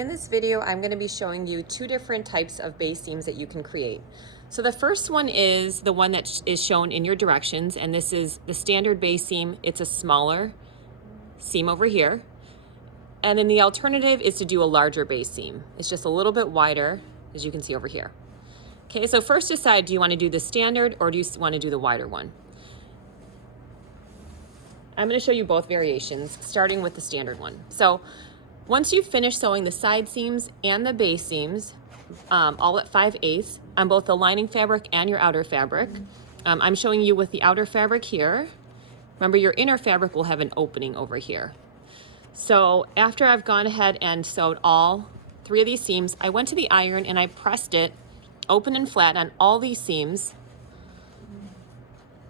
In this video, I'm going to be showing you two different types of base seams that you can create. So the first one is the one that is shown in your directions, and this is the standard base seam. It's a smaller seam over here. And then the alternative is to do a larger base seam. It's just a little bit wider, as you can see over here. Okay, so first decide, do you want to do the standard or do you want to do the wider one? I'm going to show you both variations, starting with the standard one. So once you've finished sewing the side seams and the base seams, all at 5/8 on both the lining fabric and your outer fabric, I'm showing you with the outer fabric here. Remember, your inner fabric will have an opening over here. So after I've gone ahead and sewed all three of these seams, I went to the iron and I pressed it open and flat on all these seams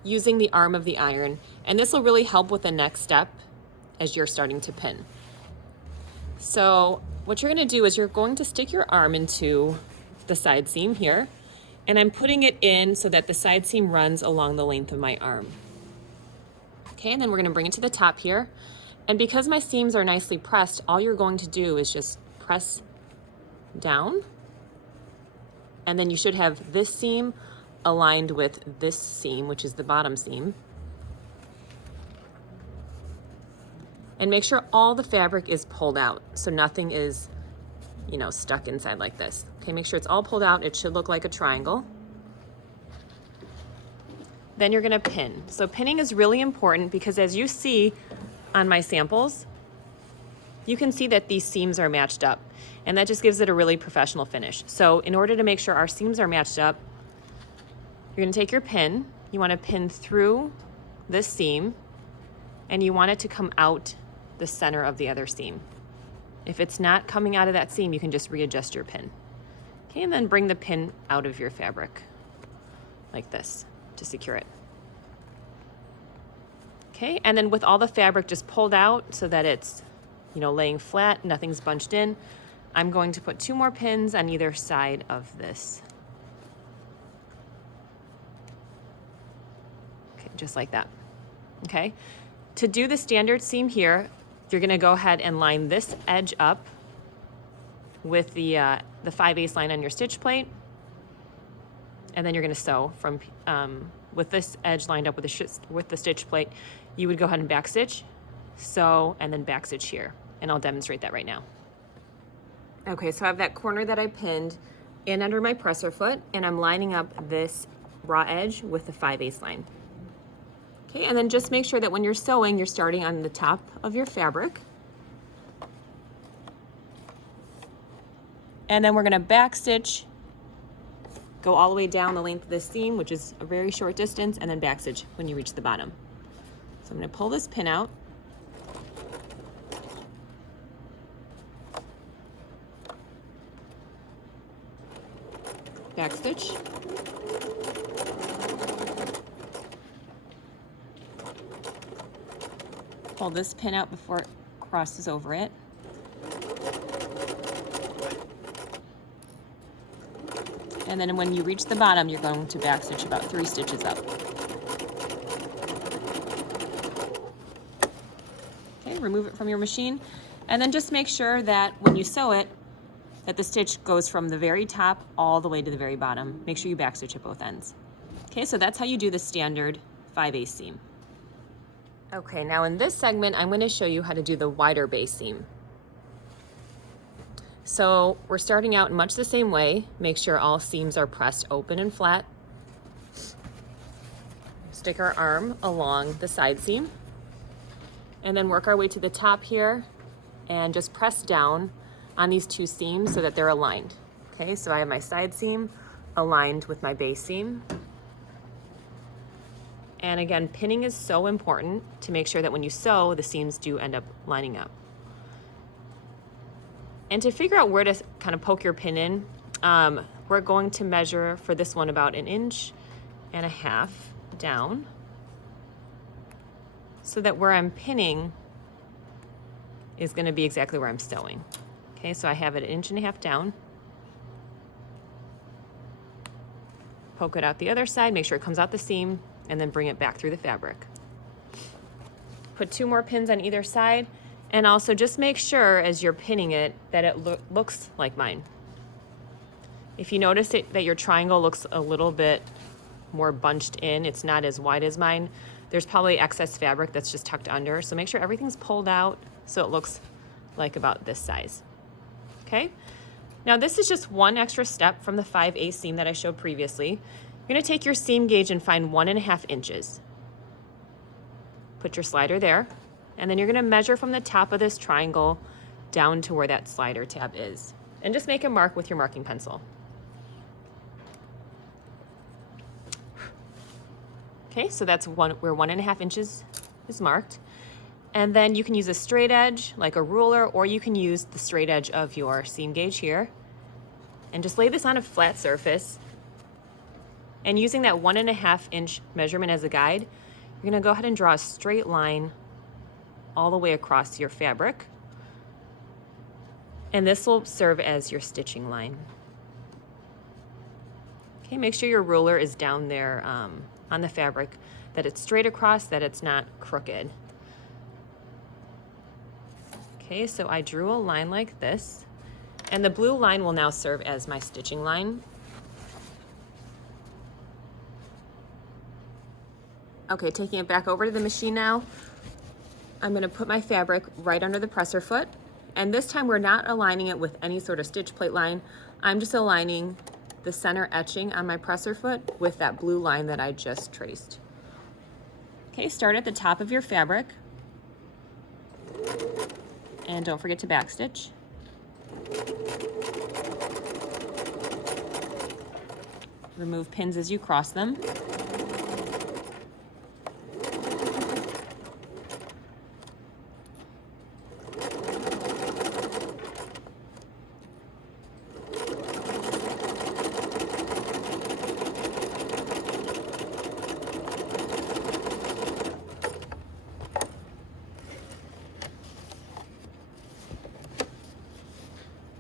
using the arm of the iron. And this will really help with the next step as you're starting to pin. So what you're going to do is you're going to stick your arm into the side seam here, and I'm putting it in so that the side seam runs along the length of my arm. Okay, and then we're going to bring it to the top here. And because my seams are nicely pressed, all you're going to do is just press down, and then you should have this seam aligned with this seam, which is the bottom seam. And make sure all the fabric is pulled out, so nothing is, stuck inside like this. Okay, make sure it's all pulled out. It should look like a triangle. Then you're gonna pin. So pinning is really important because as you see on my samples, you can see that these seams are matched up, and that just gives it a really professional finish. So in order to make sure our seams are matched up, you're gonna take your pin, you wanna pin through this seam, and you want it to come out the center of the other seam. If it's not coming out of that seam, you can just readjust your pin. Okay, and then bring the pin out of your fabric like this to secure it. Okay, and then with all the fabric just pulled out so that it's, laying flat, nothing's bunched in, I'm going to put 2 more pins on either side of this. Okay, just like that. Okay, to do the standard seam here, you're gonna go ahead and line this edge up with the 5/8 line on your stitch plate, and then you're gonna sew from with this edge lined up with the stitch plate. You would go ahead and back stitch, sew, and then back stitch here, and I'll demonstrate that right now. Okay, so I have that corner that I pinned in under my presser foot, and I'm lining up this raw edge with the 5/8 line. Okay, and then just make sure that when you're sewing, you're starting on the top of your fabric. And then we're gonna back stitch, go all the way down the length of the seam, which is a very short distance, and then back stitch when you reach the bottom. So I'm gonna pull this pin out. Back stitch. Pull this pin out before it crosses over it. And then when you reach the bottom, you're going to back stitch about 3 stitches up. Okay, remove it from your machine. And then just make sure that when you sew it, that the stitch goes from the very top all the way to the very bottom. Make sure you back stitch at both ends. Okay, so that's how you do the standard 5/8 seam. Okay, now in this segment, I'm going to show you how to do the wider base seam. So we're starting out in much the same way. Make sure all seams are pressed open and flat. Stick our arm along the side seam, and then work our way to the top here and just press down on these 2 seams so that they're aligned. Okay, so I have my side seam aligned with my base seam. And again, pinning is so important to make sure that when you sew, the seams do end up lining up. And to figure out where to kind of poke your pin in, we're going to measure for this one about 1.5 inches down so that where I'm pinning is going to be exactly where I'm sewing. Okay, so I have it 1.5 inches down. Poke it out the other side, make sure it comes out the seam, and then bring it back through the fabric. Put 2 more pins on either side, And also just make sure as you're pinning it that it looks like mine. If you notice that your triangle looks a little bit more bunched in, it's not as wide as mine, there's probably excess fabric that's just tucked under. So make sure everything's pulled out so it looks like about this size. Okay? Now this is just one extra step from the 5/8 seam that I showed previously. You're gonna take your seam gauge and find 1.5 inches. Put your slider there, and then you're gonna measure from the top of this triangle down to where that slider tab is. And just make a mark with your marking pencil. Okay, so that's where 1.5 inches is marked. And then you can use a straight edge, like a ruler, or you can use the straight edge of your seam gauge here. And just lay this on a flat surface. And using that 1.5 inch measurement as a guide, you're gonna go ahead and draw a straight line all the way across your fabric. And this will serve as your stitching line. Okay, make sure your ruler is down there on the fabric, that it's straight across, that it's not crooked. Okay, so I drew a line like this, and the blue line will now serve as my stitching line. Okay, taking it back over to the machine now, I'm gonna put my fabric right under the presser foot, and this time we're not aligning it with any sort of stitch plate line. I'm just aligning the center etching on my presser foot with that blue line that I just traced. Okay, start at the top of your fabric, and don't forget to backstitch. Remove pins as you cross them.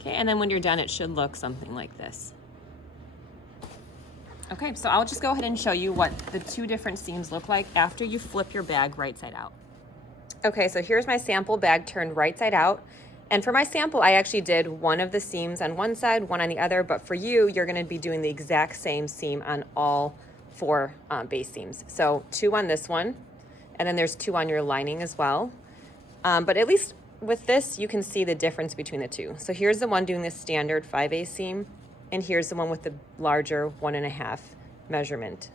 Okay, and then when you're done, it should look something like this. Okay, so I'll just go ahead and show you what the two different seams look like after you flip your bag right side out. Okay, so here's my sample bag turned right side out. And for my sample, I actually did one of the seams on one side, one on the other, but for you, you're gonna be doing the exact same seam on all 4 base seams. So 2 on this one, and then there's 2 on your lining as well. But at least with this, you can see the difference between the two. So here's the one doing the standard 5/8 seam, and here's the one with the larger 1.5 measurement